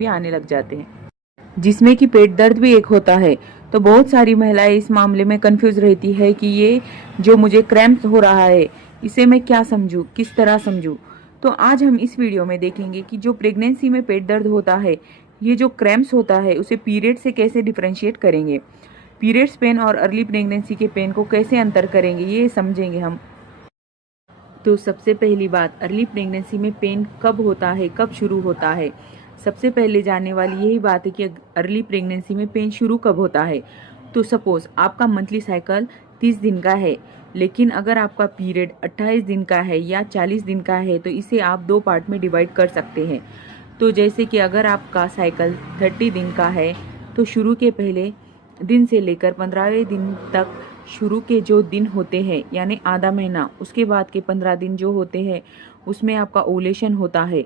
भी आने लग जाते हैं, जिसमें कि पेट दर्द भी एक होता है। तो बहुत सारी महिलाएं इस मामले में कंफ्यूज रहती है कि ये जो मुझे क्रैम्प हो रहा है इसे मैं क्या समझूं, किस तरह समझूं। तो आज हम इस वीडियो में देखेंगे कि जो प्रेगनेंसी में पेट दर्द होता है, ये जो क्रैम्प्स होता है, उसे पीरियड से कैसे डिफरेंशिएट करेंगे, पीरियड्स पेन और अर्ली प्रेगनेंसी के पेन को कैसे अंतर करेंगे, ये समझेंगे हम। तो सबसे पहली बात, अर्ली प्रेगनेंसी में पेन कब होता है, कब शुरू होता है। सबसे पहले जानने वाली यही बात है कि अर्ली प्रेगनेंसी में पेन शुरू कब होता है। तो सपोज आपका मंथली साइकिल 30 दिन का है, लेकिन अगर आपका पीरियड 28 दिन का है या 40 दिन का है तो इसे आप दो पार्ट में डिवाइड कर सकते हैं। तो जैसे कि अगर आपका साइकिल 30 दिन का है तो शुरू के पहले दिन से लेकर 15वें दिन तक शुरू के जो दिन होते हैं यानी आधा महीना, उसके बाद के 15 दिन जो होते हैं उसमें आपका ओवुलेशन होता है।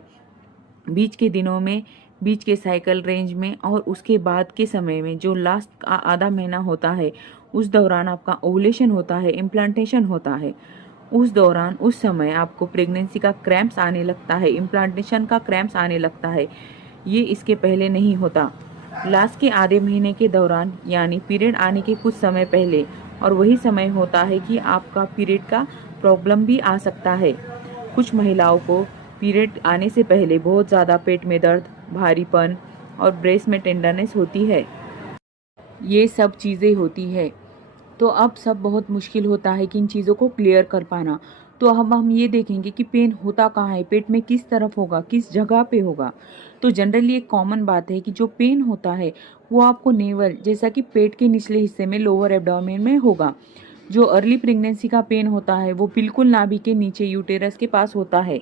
बीच के दिनों में, बीच के साइकिल रेंज में और उसके बाद के समय में जो लास्ट का आधा महीना होता है उस दौरान आपका ओवुलेशन होता है, इम्प्लांटेशन होता है। उस दौरान, उस समय आपको प्रेगनेंसी का क्रैम्प्स आने लगता है, इम्प्लांटेशन का क्रैम्प्स आने लगता है। ये इसके पहले नहीं होता। लास्ट के आधे महीने के दौरान यानी पीरियड आने के कुछ समय पहले, और वही समय होता है कि आपका पीरियड का प्रॉब्लम भी आ सकता है। कुछ महिलाओं को पीरियड आने से पहले बहुत ज़्यादा पेट में दर्द, भारीपन और ब्रेस्ट में टेंडरनेस होती है। ये सब चीज़ें होती है। तो अब सब बहुत मुश्किल होता है कि इन चीज़ों को क्लियर कर पाना। तो अब हम ये देखेंगे कि पेन होता कहाँ है, पेट में किस तरफ होगा, किस जगह पे होगा। तो जनरली एक कॉमन बात है कि जो पेन होता है वो आपको नेवल, जैसा कि पेट के निचले हिस्से में, लोअर एब्डोमेन में होगा। जो अर्ली प्रेगनेंसी का पेन होता है वो बिल्कुल नाभि के नीचे यूटेरस के पास होता है।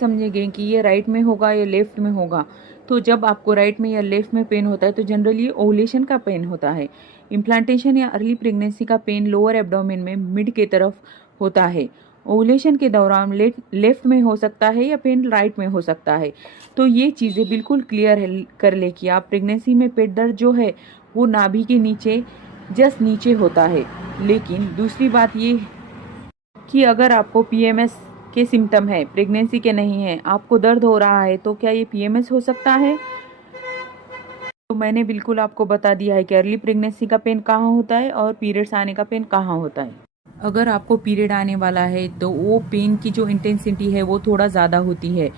समझेंगे कि ये राइट में होगा या लेफ्ट में होगा। तो जब आपको राइट में या लेफ्ट में पेन होता है तो जनरली ये ओवुलेशन का पेन होता है। इम्प्लांटेशन या अर्ली प्रेगनेंसी का पेन लोअर एब्डोमेन में मिड के तरफ होता है। ओवुलेशन के दौरान लेफ्ट में हो सकता है या पेन राइट में हो सकता है। तो ये चीज़ें बिल्कुल क्लियर कर ले कि आप प्रेगनेंसी में पेट दर्द जो है वो नाभि के नीचे, जस्ट नीचे होता है। लेकिन दूसरी बात ये कि अगर आपको पीएमएस के सिम्टम है, प्रेगनेंसी के नहीं है, आपको दर्द हो रहा है, तो क्या ये पीएमएस हो सकता है। तो मैंने बिल्कुल आपको बता दिया है कि अर्ली प्रेगनेंसी का पेन कहाँ होता है और पीरियड्स आने का पेन कहाँ होता है। अगर आपको पीरियड आने वाला है तो वो पेन की जो इंटेंसिटी है वो थोड़ा ज़्यादा होती है,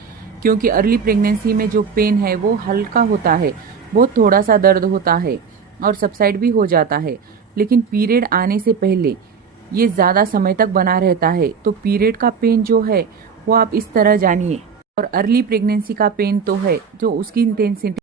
क्योंकि अर्ली प्रेगनेंसी में जो पेन है वो हल्का होता है, बहुत थोड़ा सा दर्द होता है और सबसाइड भी हो जाता है। लेकिन पीरियड आने से पहले ये ज़्यादा समय तक बना रहता है। तो पीरियड का पेन जो है वो आप इस तरह जानिए, और अर्ली प्रेगनेंसी का पेन तो है जो उसकी इंटेंसिटी